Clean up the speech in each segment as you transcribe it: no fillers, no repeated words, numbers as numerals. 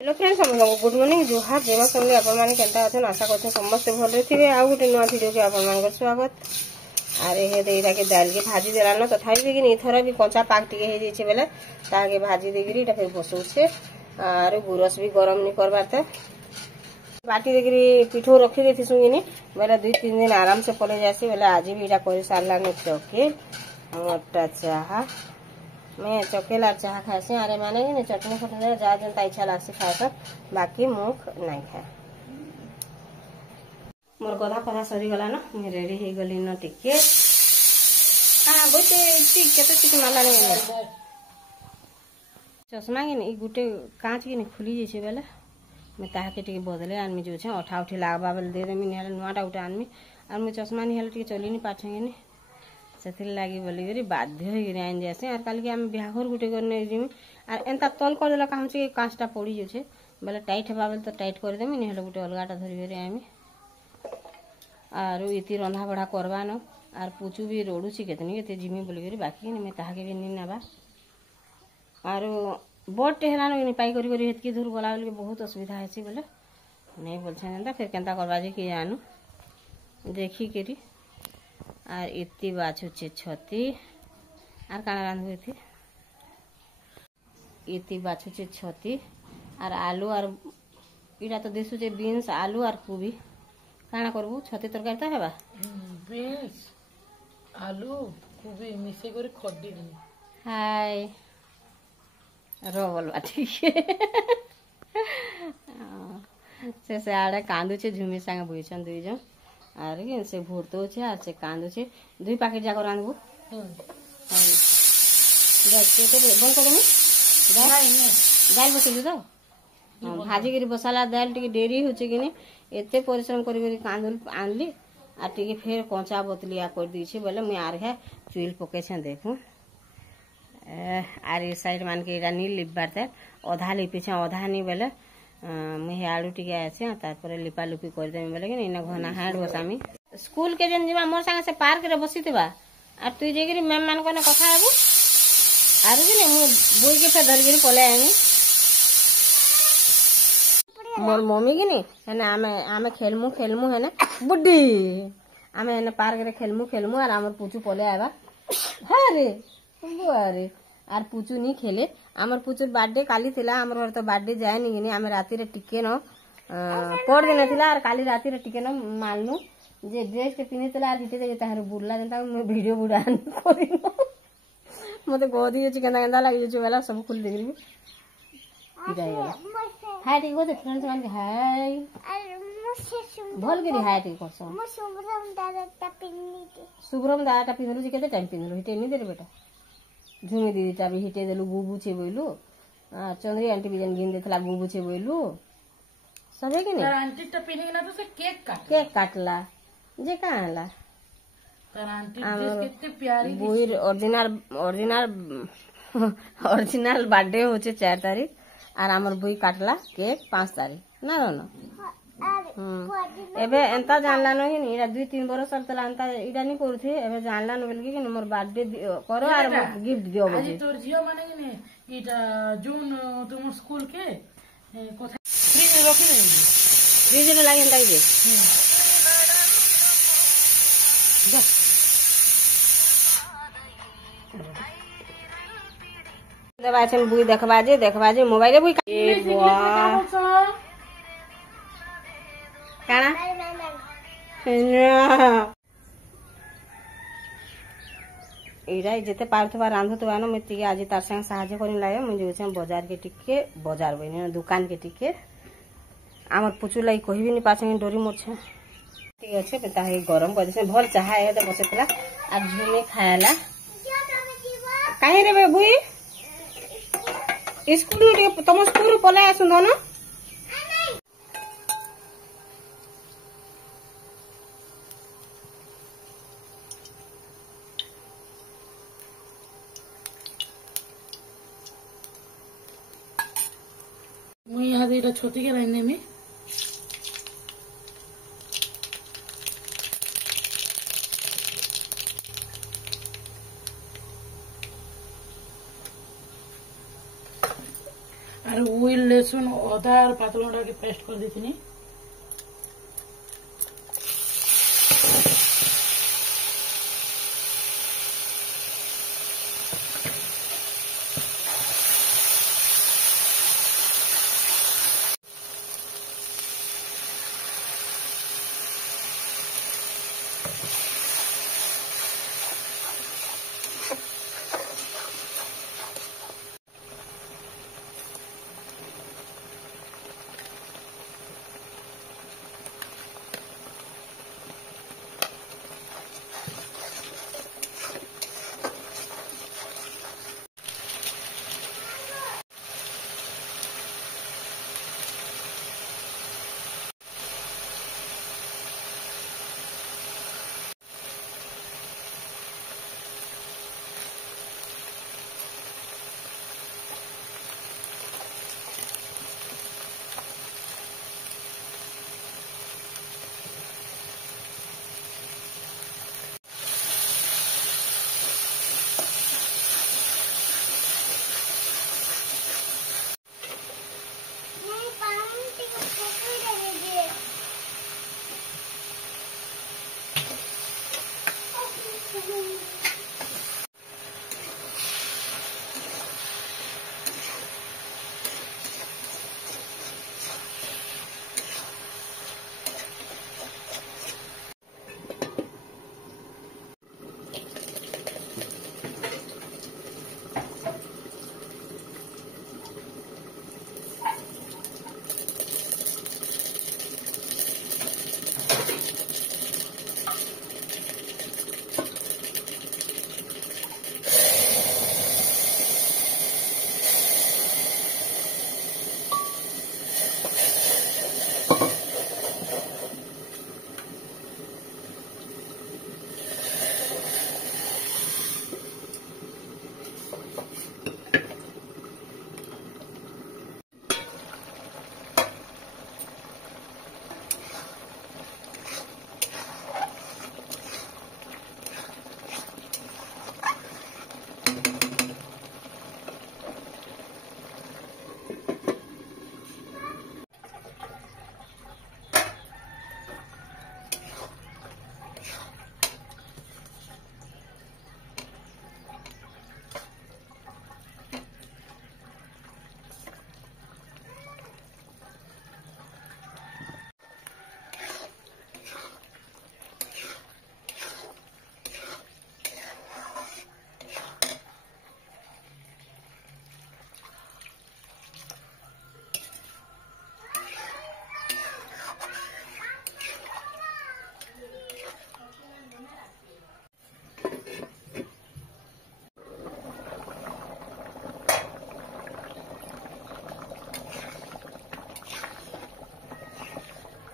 Hello friends, good morning जुहार जेमा समझे आपण केनता अच्छे आशा करते समस्ते भले थे। आउ गोटे नुआ वीडियो के आपण स्वागत। अरे हे देईटा के दाल के भाजी देलान तथापि भी इथर भी कंचा पाक टे हो बेले ताके भाजी देगिरी फिर बसौछे। आर गुरस भी गरम नहीं करबार थे बाटी देगिरी पिठो रखी देती सुनी बेले 2-3 दिन आराम से पड़े जासी। बेले आज भी इटा कर सारान चौके मोटा चाह मैं चौकेला चाह खासी। अरे माने कि चटनी फटनी जहाँ जनता इच्छा लगे खाए बाकी मुख नहीं खाए। मोर गधा पधा सरीगला न मुझे रेडी हो गली न टिके केते माला नहीं चश्मा कि गोटे कांच कि खुली जाइए बेले मैं ताके टिके बदले आनमी जो अठा उठी लागबा बेले दे देमी नहीं नुआटा गोटे आनमी और मुझे चश्मा नहीं हेल्ले चली नहीं पाछे से लगी बोलिक बाध्य आन जासी। और कल आम बिहाघर गोटे करमी और एंता तल करदे कहाँ कि कांचटा पड़ी जाए बोले टाइट हवा बेले तो टाइट करदेमी नहीं गोटे अलगाटा धरी आमी और इति रंधा बढ़ा करवा न और पुचू भी रोड़ुची केतनी जिमी बोलिक बाकी मैं ताके भी नहीं नेबा और बड़ टेहरान पाई करी दूर गला बेल बहुत असुविधा है बोले नहीं बोलते फिर केन्ता करवा जे कि जानू देखिकी और इति बाछुचे छती और काना रांधु थी इति बाछुचे छती और आलू और इटा तो दिशुचे बीन्स आलू और कोबी काना करबू छती तरकारी तो हेबा बीन्स आलू कोबी मिसे कर खड्डी दी हाय रोबल बाटी से आड़े कांदुचे झुमी संगे बुईछन दुई जन आर से भूरतो छे आर से कांदो छे 2 पैकेट जाकर रांधबू बंद कर देमी दाल बसैलु तो भाजी करी बसाला दाल टी डेरी होचे कि नहीं एते परिश्रम करी कांदुल आनली आ टी फिर कंचा बतलिया कर दी बोले मुझे आर है चुइल पके छे देखू आर साइड मान के नहीं लिपबार थे अधा लिपी छे अधा नहीं बोले मुझे आलू टी आसे तार लिपा लुपी करदेमी बोले कि घना हाड़ बसामी स्कूल के जन जीवा मोर संगे से पार्क रे बसी थिबा और तु जेगिरी मैम मान को कथा हेबू आरु कि मु बोई के फिर धरगिरी पले आनी मोर मम्मी कि नहीं है आमे खेलमु है ना बुड्ढी आमे है पार्क रे खेलमु और आमर पुचू पले आवा अरे अरे आर पुचू नहीं खेले आमर पुचूर बर्थडे काली थिला आमर घर तो बर्थडे जाए नहीं कि आम राति रे टिके न पर दिन थिला और काली राति रे टिके न माननु जे ड्रेस के पिने थिला हिटे दे ताहर बुरला जनता मैं वीडियो बुडान करिन मते गोदी अछि केना केना लागि जे वाला सब खुल देली जाय गेला हाय ठीक होते फ्रेंड्स मान के हाय भल के हाय ठीक करसो म सुब्रम दाटा पिनलु जे केते टाइम पिनलु हिटे नहीं दे बेटा झुमी दीदी भी हिटे देलु बुबू छे बोलू चंद्री आंटी भी जन गिन देथला बुबू छे बोलू सबे के नहीं आंटी तो पिनी ना तो से केक काटला जे काला तर आंटी ड्रेस कितनी प्यारी बुई ओरिजिनल बर्थडे होचे 4 तारीख और हमर बुई काटला केक 5 तारीख ना ना एबे एंता जानला नहीं नी 2-3 बरस तला एंता इडा नहीं करथि एबे जानला न बोल कि मोर बर्थडे करो और गिफ्ट दियो बजे तोर जियो माने कि इटा जून तुम स्कूल के कोथा फ्रिज में रखी दे फ्रिज में लागे एंता जे दबा छन बुई देखबा जे मोबाइल बुई ए वाह काना इरा जेते पारथबा रांधुतबा न मैं आज तार संग साहाଯ୍य करिन लागे मुझे जो बाजार के टिके बाजार बने दुकान के टिके आमर पुचू लाई कहि भी नहीं पाछे डोरी मोर छे ठीक अच्छे बेटा हे गरम कर दे भल चाह है तो बसेतला आ झुमे खायला काहे रे बुई स्कूल नु तुम स्कूल पले आसुन न मुई यहाँ दे छोटी के रहने में और उइल लहसुन अदा और पातलोटा के पेस्ट कर दी।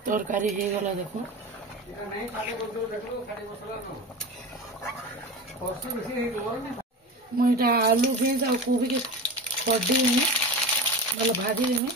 तरकारी हो गला देखो मुझे आलू बीन्स और कोबी के कड्डी में भाजी देमी।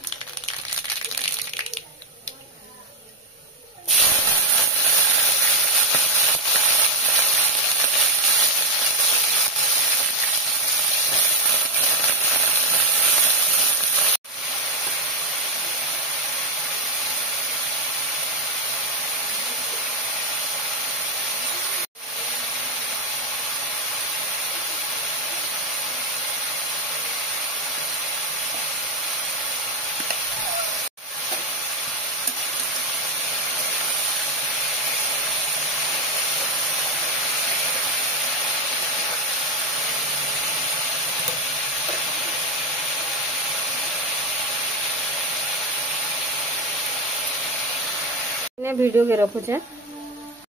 वीडियो के रखुचे।